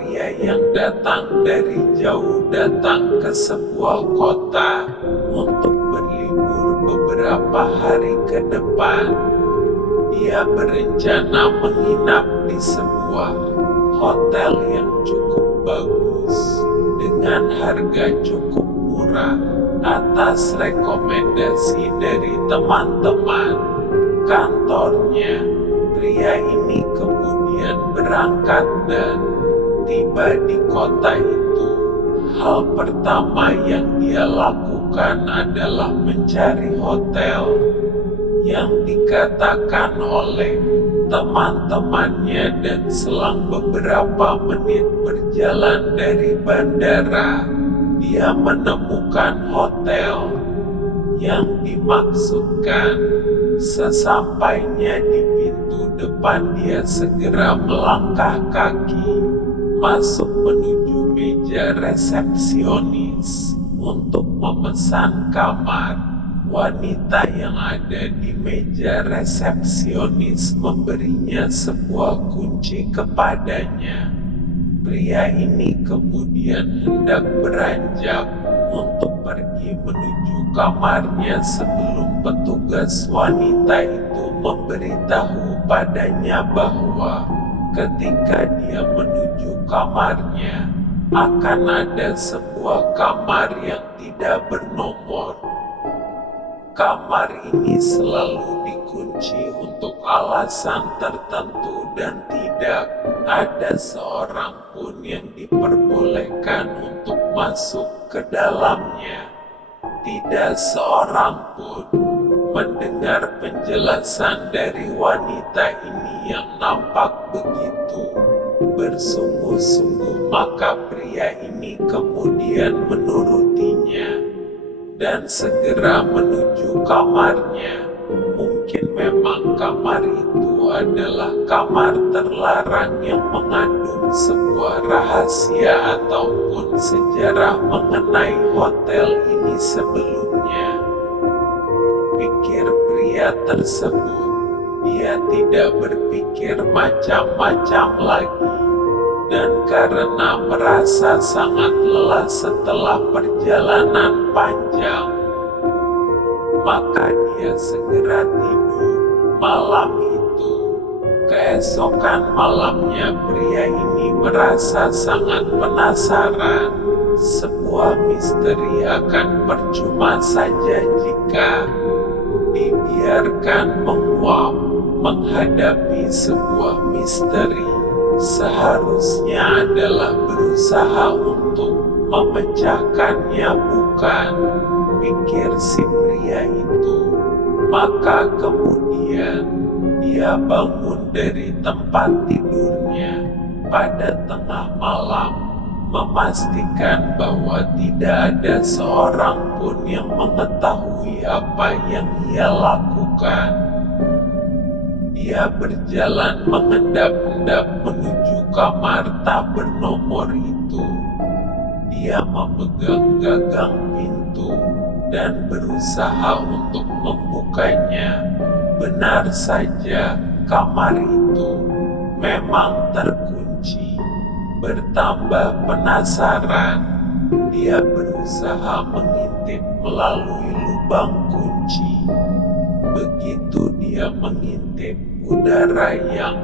pria yang datang dari jauh datang ke sebuah kota untuk berlibur beberapa hari ke depan. Dia berencana menginap di sebuah hotel yang cukup bagus dengan harga cukup murah atas rekomendasi dari teman-teman kantornya. Pria ini kemudian berangkat dan tiba di kota itu. Hal pertama yang dia lakukan adalah mencari hotel yang dikatakan oleh teman-temannya, dan selang beberapa menit berjalan dari bandara, dia menemukan hotel yang dimaksudkan. Sesampainya di pintu depan, dia segera melangkah kaki masuk menuju meja resepsionis untuk memesan kamar. Wanita yang ada di meja resepsionis memberinya sebuah kunci kepadanya. Pria ini kemudian hendak beranjak untuk pergi menuju kamarnya sebelum petugas wanita itu memberitahu padanya bahwa ketika dia menuju kamarnya akan ada sebuah kamar yang tidak bernomor. Kamar ini selalu dikunci untuk alasan tertentu dan tidak ada seorang pun yang diperbolehkan untuk masuk ke dalamnya. Tidak seorang pun mendengar penjelasan dari wanita ini yang nampak begitu bersungguh-sungguh, maka pria ini kemudian menurutinya dan segera menuju kamarnya. Mungkin memang kamar itu adalah kamar terlarang yang mengandung sebuah rahasia ataupun sejarah mengenai hotel ini sebelumnya, pikir pria tersebut. Dia tidak berpikir macam-macam lagi, dan karena merasa sangat lelah setelah perjalanan panjang, maka dia segera tidur. Malam itu, keesokan malamnya pria ini merasa sangat penasaran. Sebuah misteri akan percuma saja jika dibiarkan menguap. Menghadapi sebuah misteri seharusnya adalah berusaha untuk memecahkannya, bukan? Pikir si pria itu. Maka kemudian dia bangun dari tempat tidurnya pada tengah malam, memastikan bahwa tidak ada seorang pun yang mengetahui apa yang ia lakukan. Dia berjalan mengendap-endap menuju kamar tak bernomor itu. Dia memegang gagang pintu dan berusaha untuk membukanya. Benar saja, kamar itu memang terkunci. Bertambah penasaran, dia berusaha mengintip melalui lubang kunci. Begitu dia mengintip, udara yang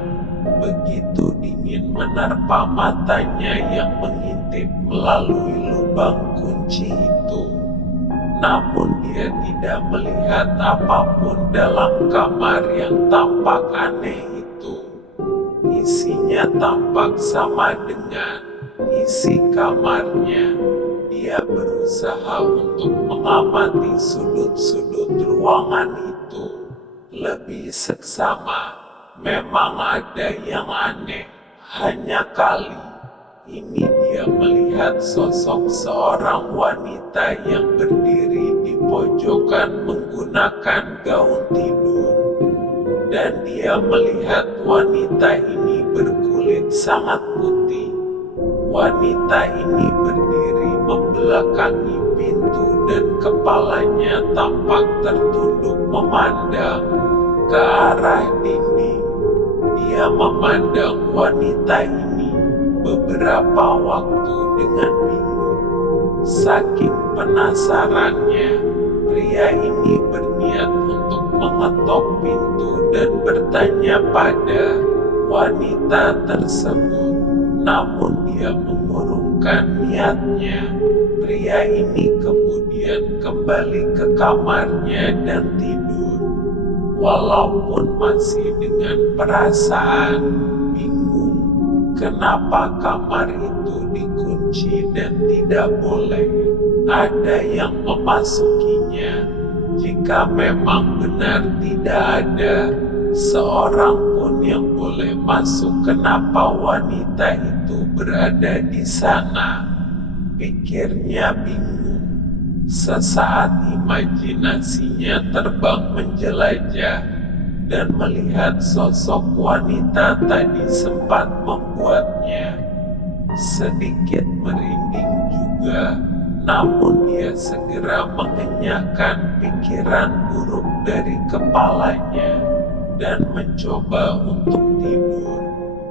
begitu dingin menerpa matanya yang mengintip melalui lubang kunci itu. Namun dia tidak melihat apapun dalam kamar yang tampak aneh itu. Isinya tampak sama dengan isi kamarnya. Dia berusaha untuk mengamati sudut-sudut ruangan itu lebih seksama. Memang ada yang aneh. Hanya kali ini dia melihat sosok seorang wanita yang berdiri di pojokan menggunakan gaun tidur. Dan dia melihat wanita ini berkulit sangat putih. Wanita ini berdiri membelakangi pintu dan kepalanya tampak tertunduk memandang ke arah dinding. Dia memandang wanita ini beberapa waktu dengan bingung. Saking penasarannya, pria ini berniat untuk mengetok pintu dan bertanya pada wanita tersebut. Namun dia mengurungkan niatnya. Pria ini kemudian kembali ke kamarnya dan tidur. Walaupun masih dengan perasaan bingung kenapa kamar itu dikunci dan tidak boleh ada yang memasukinya. Jika memang benar tidak ada seorang pun yang boleh masuk, kenapa wanita itu berada di sana? Pikirnya bingung. Sesaat imajinasinya terbang menjelajah dan melihat sosok wanita tadi sempat membuatnya sedikit merinding juga. Namun dia segera mengenyahkan pikiran buruk dari kepalanya dan mencoba untuk tidur.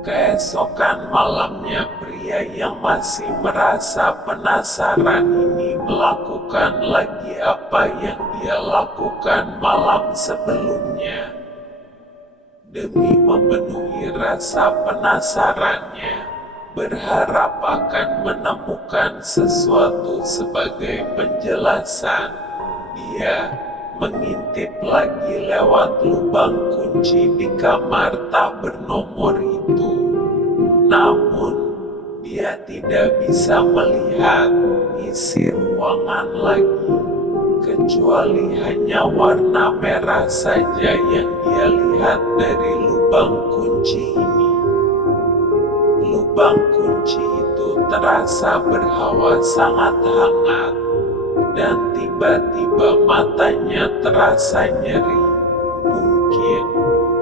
Keesokan malamnya, pria yang masih merasa penasaran ini melakukan lagi apa yang dia lakukan malam sebelumnya. Demi memenuhi rasa penasarannya, berharap akan menemukan sesuatu sebagai penjelasan, dia mengintip lagi lewat lubang kunci di kamar tak bernomor itu. Namun, dia tidak bisa melihat isi ruangan lagi, kecuali hanya warna merah saja yang dia lihat dari lubang kunci ini. Lubang kunci itu terasa berhawa sangat hangat, dan tiba-tiba matanya terasa nyeri. Mungkin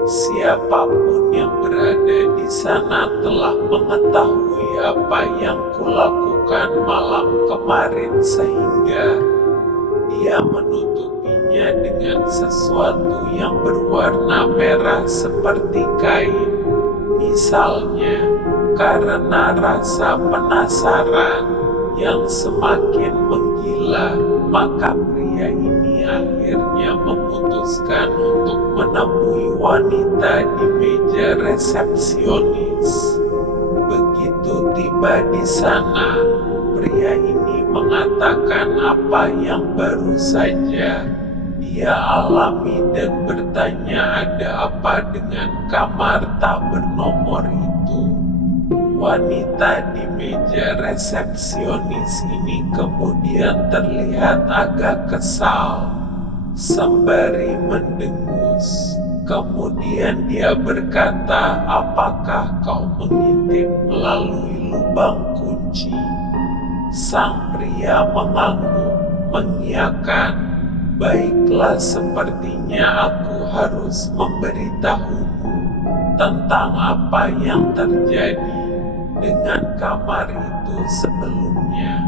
siapapun yang berada di sana telah mengetahui apa yang kulakukan malam kemarin, sehingga dia menutupinya dengan sesuatu yang berwarna merah seperti kain. Misalnya, karena rasa penasaran yang semakin menggila, maka pria ini akhirnya memutuskan untuk menemui wanita di meja resepsionis. Begitu tiba di sana, pria ini mengatakan apa yang baru saja dia alami dan bertanya ada apa dengan kamar tak bernomor itu. Wanita di meja resepsionis ini kemudian terlihat agak kesal, sembari mendengus. Kemudian dia berkata, "Apakah kau mengintip melalui lubang kunci?" Sang pria mengangguk, mengiyakan. "Baiklah, sepertinya aku harus memberitahumu tentang apa yang terjadi dengan kamar itu sebelumnya.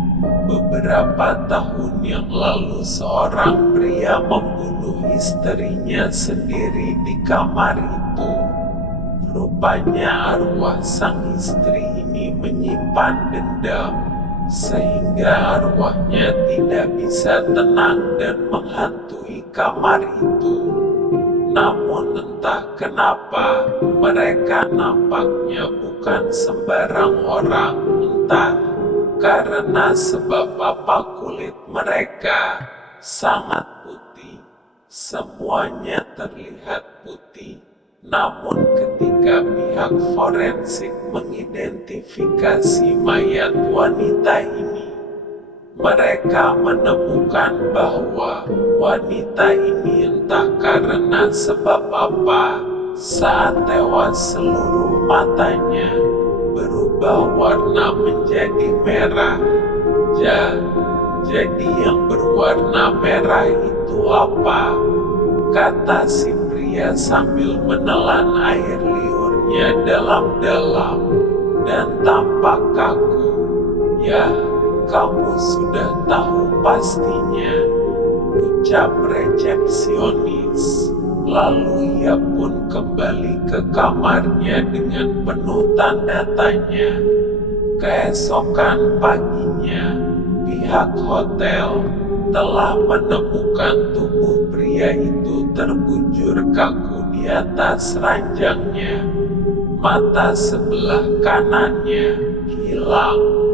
Beberapa tahun yang lalu seorang pria membunuh istrinya sendiri di kamar itu. Rupanya arwah sang istri ini menyimpan dendam, sehingga arwahnya tidak bisa tenang dan menghantui kamar itu. Namun entah kenapa mereka nampaknya bukan sembarang orang, entah karena sebab apa kulit mereka sangat putih. Semuanya terlihat putih. Namun ketika pihak forensik mengidentifikasi mayat wanita ini, mereka menemukan bahwa wanita ini entah karena sebab apa, saat tewas seluruh matanya berubah warna menjadi merah. Jadi yang berwarna merah itu apa? Kata si pria sambil menelan air liurnya dalam-dalam dan tampak kaku. "Ya, kamu sudah tahu pastinya," ucap resepsionis. Lalu ia pun kembali ke kamarnya dengan penuh tanda tanya. Keesokan paginya, pihak hotel telah menemukan tubuh pria itu terbujur kaku di atas ranjangnya. Mata sebelah kanannya hilang.